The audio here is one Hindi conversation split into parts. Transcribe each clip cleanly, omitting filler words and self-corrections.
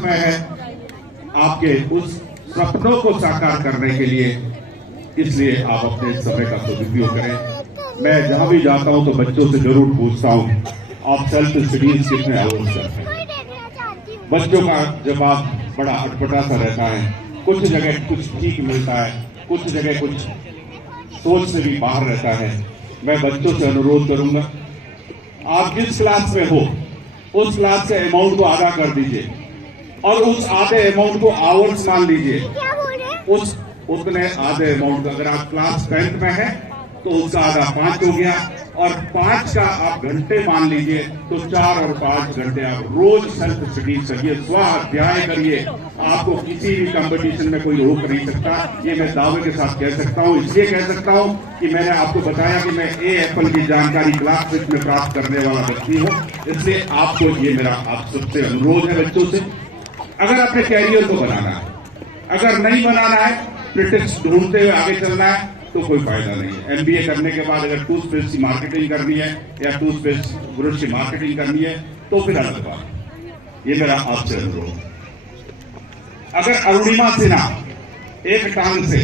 समय है आपके उस सपनों को साकार करने के लिए, इसलिए आप अपने समय का सदुपयोग करें। मैं जहां भी जाता हूं तो बच्चों से जरूर पूछता हूं, आप सेल्फ स्टडीज कितने आवर्स करते हैं? बच्चों का जवाब बड़ा अटपटा सा रहता है। कुछ जगह कुछ ठीक मिलता है, कुछ जगह कुछ सोच से भी बाहर रहता है। मैं बच्चों से अनुरोध करूंगा, आप जिस क्लास में हो उस क्लास के अमाउंट को आधा कर दीजिए और उस आधे अमाउंट को आवर्स मान लीजिए। उस उतने आधे अमाउंट का, अगर आप क्लास 10th में है तो उसका आधा 5 हो गया और 5 का आप घंटे मान लीजिए, तो 4 और 5 घंटे आप रोज सेल्फ स्टडीज करिए, स्वाध्याय करिए। आपको किसी भी कंपटीशन में कोई रोक नहीं सकता। ये मैं दावे के साथ कह सकता हूँ। इसलिए कह सकता हूँ कि मैंने आपको बताया कि मैं एएफएल की जानकारी क्लास 6 में प्राप्त करने वाला व्यक्ति हूँ। इसलिए आपको ये मेरा आप सबसे अनुरोध है बच्चों से, अगर अपने कैरियर को बनाना है, अगर नहीं बनाना है, क्रिटिक्स ढूंढते हुए आगे चलना है, तो कोई फायदा नहीं है। एमबीए करने के बाद अगर टूथपेस्ट की मार्केटिंग करनी है या टूथपेस्ट ब्रश की मार्केटिंग करनी है तो फिर अलग बात। ये मेरा आपसे अनुरोध। अगर अरुणिमा सिन्हा एक टांग से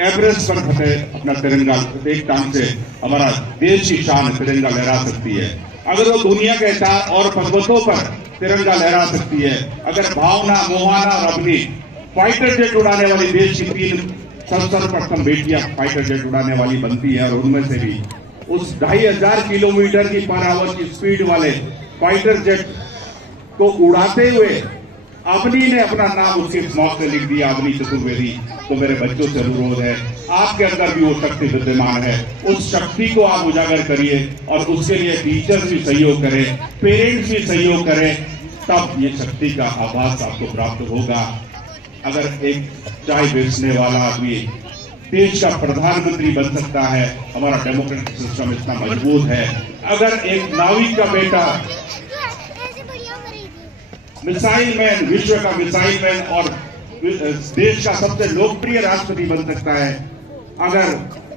एवरेस्ट पर फतेह अपना तिरंगा, एक टांग से हमारा देश की शान तिरंगा लहरा सकती है, अगर वो दुनिया के 4 और पर्वतों पर तिरंगा लहरा सकती है, अगर भावना, मोहाना और अवनी फाइटर जेट उड़ाने वाली देश की 3 सर्वप्रथम बेटियां फाइटर जेट उड़ाने वाली बनती है और उनमें से भी उस 2500 किलोमीटर की पर आवर की स्पीड वाले फाइटर जेट को उड़ाते हुए अवनी ने अपना नाम उसके स्मॉक से लिख दिया, अवनी चतुर्वेदी। तो मेरे बच्चों से अनुरोध है, आपके अंदर भी वो शक्ति विद्यमान है, उस शक्ति को आप उजागर करिए और उसके लिए टीचर्स भी सहयोग करें, पेरेंट्स भी सहयोग करें, तब ये शक्ति का आभास आपको प्राप्त होगा। अगर एक चाय बेचने वाला आदमी देश का प्रधानमंत्री बन सकता है, हमारा डेमोक्रेटिक सिस्टम इतना मजबूत है। अगर एक नाविक का बेटा मिसाइल मैन, विश्व का मिसाइल मैन और देश का सबसे लोकप्रिय राष्ट्रपति बन सकता है, अगर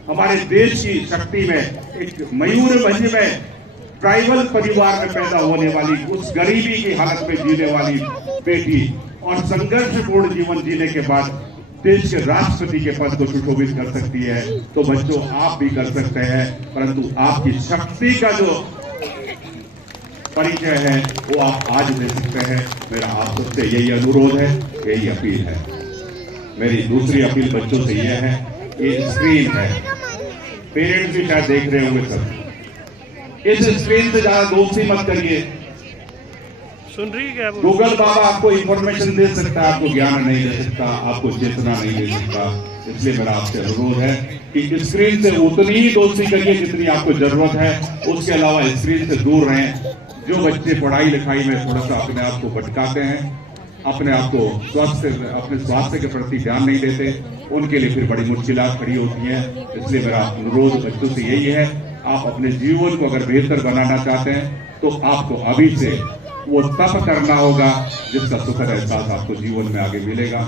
हमारे देश की शक्ति में एक मयूरभंज में ट्राइबल परिवार में पैदा होने वाली, उस गरीबी की हालत में जीने वाली बेटी और संघर्षपूर्ण जीवन जीने के बाद देश के राष्ट्रपति के पद को सुशोभित कर सकती है, तो बच्चों आप भी कर सकते हैं। परंतु आपकी शक्ति का जो परिचय है वो आप आज दे सकते हैं। मेरा आप सबसे यही अनुरोध है, यही अपील है। मेरी दूसरी अपील बच्चों से यह है, ये स्क्रीन है, पेरेंट्स भी शायद देख रहे होंगे सब, इस स्क्रीन से ज्यादा दोस्ती मत करिए। सुन रही क्या? गूगल बाबा आपको इंफॉर्मेशन दे सकता है, आपको ज्ञान नहीं दे सकता, आपको चेतना नहीं दे सकता। इसलिए मेरा आपसे अनुरोध है कि स्क्रीन से उतनी ही दोस्ती करिए जितनी आपको जरूरत है, उसके अलावा स्क्रीन से दूर रहें। जो बच्चे पढ़ाई लिखाई में थोड़ा सा अपने आप को भटकाते हैं, अपने आप को अपने स्वास्थ्य के प्रति ध्यान नहीं देते, उनके लिए फिर बड़ी मुश्किलात खड़ी होती हैं। इसलिए मेरा अनुरोध बच्चों से यही है, आप अपने जीवन को अगर बेहतर बनाना चाहते हैं तो आपको अभी से वो तप करना होगा जिसका सुखद एहसास आपको जीवन में आगे मिलेगा।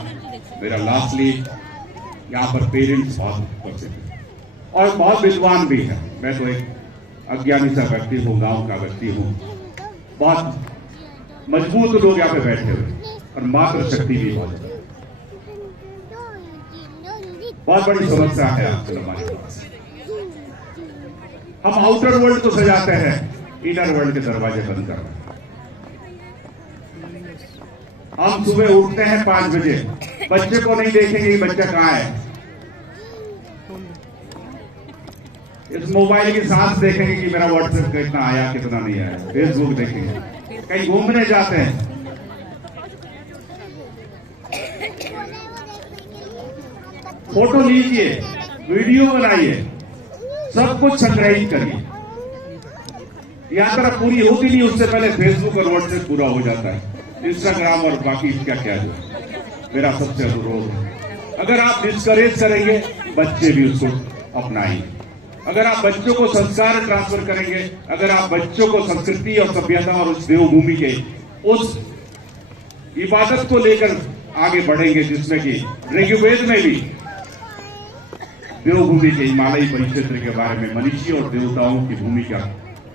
मेरा लास्टली, यहाँ पर पेरेंट्स बहुत उपस्थित हैं और बहुत विद्वान भी है। मैं तो एक अज्ञानी सा व्यक्ति हूँ, गांव का व्यक्ति हूँ। बहुत मजबूत लोग यहाँ पे बैठे हुए और मात्र शक्ति भी बहुत बड़ी समस्या है आजकल हमारे पास। हम आउटर वर्ल्ड तो सजाते हैं, इनर वर्ल्ड के दरवाजे बंद कर रहे हैं। हम सुबह उठते हैं 5 बजे, बच्चे को नहीं देखेंगे कि बच्चा कहाँ है। इस मोबाइल की सांस देखेंगे कि मेरा व्हाट्सएप कितना आया कितना नहीं आया, फेसबुक देखेंगे, कहीं घूमने जाते हैं, फोटो लीजिए, वीडियो बनाइए, सब कुछ संग्रहित करिए। यात्रा पूरी होती नहीं उससे पहले फेसबुक और व्हाट्सएप पूरा हो जाता है, इंस्टाग्राम और बाकी क्या क्या जो। मेरा सबसे अनुरोध है, अगर आप डिस्करेज करेंगे बच्चे भी उसको अपनाएंगे। अगर आप बच्चों को संस्कार ट्रांसफर करेंगे, अगर आप बच्चों को संस्कृति और सभ्यता और उस देवभूमि के उस इबादत को लेकर आगे बढ़ेंगे जिसमें कि ऋग्वेद में भी देवभूमि के हिमालयी परिक्षेत्र के बारे में मनीषी और देवताओं की भूमि का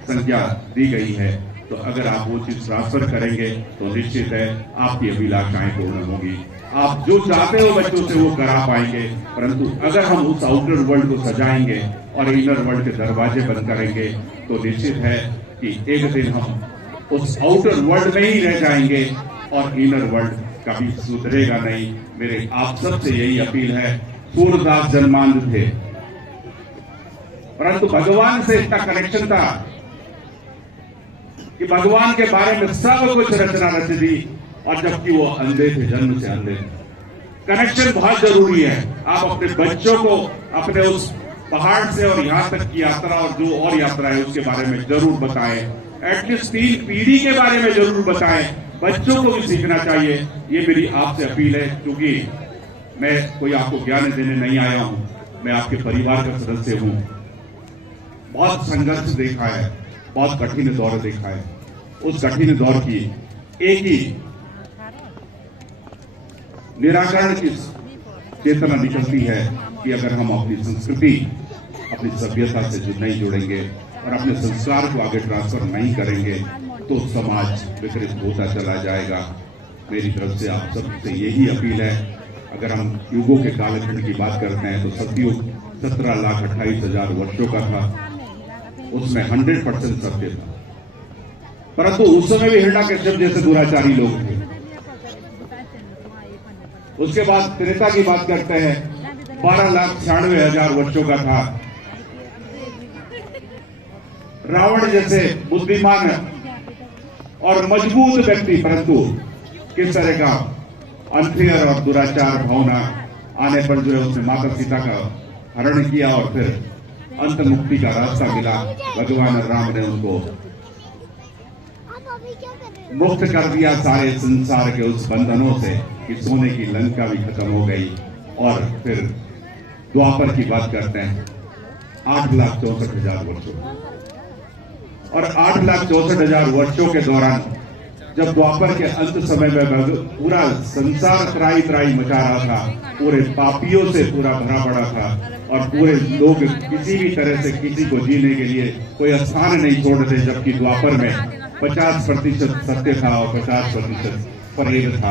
संज्ञा दी गई है, तो अगर आप वो चीज ट्रांसफर करेंगे तो निश्चित है आपकी अभिलाषाएं पूर्ण होंगी। आप जो चाहते हो बच्चों से वो करा पाएंगे। परंतु अगर हम उस आउटर वर्ल्ड को सजाएंगे और इनर वर्ल्ड के दरवाजे बंद करेंगे तो निश्चित है कि एक दिन हम उस आउटर वर्ल्ड में ही रह जाएंगे और इनर वर्ल्ड कभी सुधरेगा नहीं। मेरे आप सबसे यही अपील है। सूरदास जन्मांध थे, परंतु भगवान से इतना कनेक्शन था कि भगवान के बारे में सब कुछ रचना रच दी, और जबकि वो अंधे थे, जन्म से अंधे थे। कनेक्शन बहुत जरूरी है। आप अपने बच्चों को अपने उस पहाड़ से और यहां तक की यात्रा और जो और यात्रा है उसके बारे में जरूर बताएं। एटलीस्ट 3 पीढ़ी के बारे में जरूर बताएं। बच्चों को भी सीखना चाहिए। ये मेरी आपसे अपील है, क्योंकि मैं कोई आपको ज्ञान देने नहीं आया हूं, मैं आपके परिवार का सदस्य हूं। बहुत संघर्ष देखा है, बहुत कठिन दौर देखा है। उस कठिन दौर की एक ही निराकरण की चेतना निकलती है कि अगर हम अपनी संस्कृति, अपनी सभ्यता से नहीं जुड़ेंगे और अपने संस्कार को आगे ट्रांसफर नहीं करेंगे तो समाज विकृत होता चला जाएगा। मेरी तरफ से आप सबसे यही अपील है। अगर हम युगों के कालखंड की बात करते हैं तो सतयुग 17,28,000 वर्षों का था। उसमें 100% सत्य था, परंतु उस समय भी हिरण्यकश्यप जैसे दुराचारी लोग थे। उसके बाद त्रेता की बात करते हैं, 12,96,000 वर्षों का था। रावण जैसे बुद्धिमान और मजबूत व्यक्ति, परंतु किस तरह का अनफेयर और दुराचार भावना आने पर जो है उसने माता सीता का हरण किया और फिर अंत मुक्ति का रास्ता मिला। भगवान राम ने उनको मुक्त कर दिया सारे संसार के उस बंधनों से कि सोने की लंका भी खत्म हो गई। और फिर द्वापर की बात करते हैं, 8,64,000 वर्षों, और 8,64,000 वर्षों के दौरान जब द्वापर के अंत समय में पूरा संसार त्राही त्राही मचा रहा था, पूरे पापियों से पूरा भरा पड़ा था और पूरे लोग किसी भी तरह से किसी को जीने के लिए कोई स्थान नहीं छोड़ते, जबकि द्वापर में 50% सत्य था और 50% परहेज था।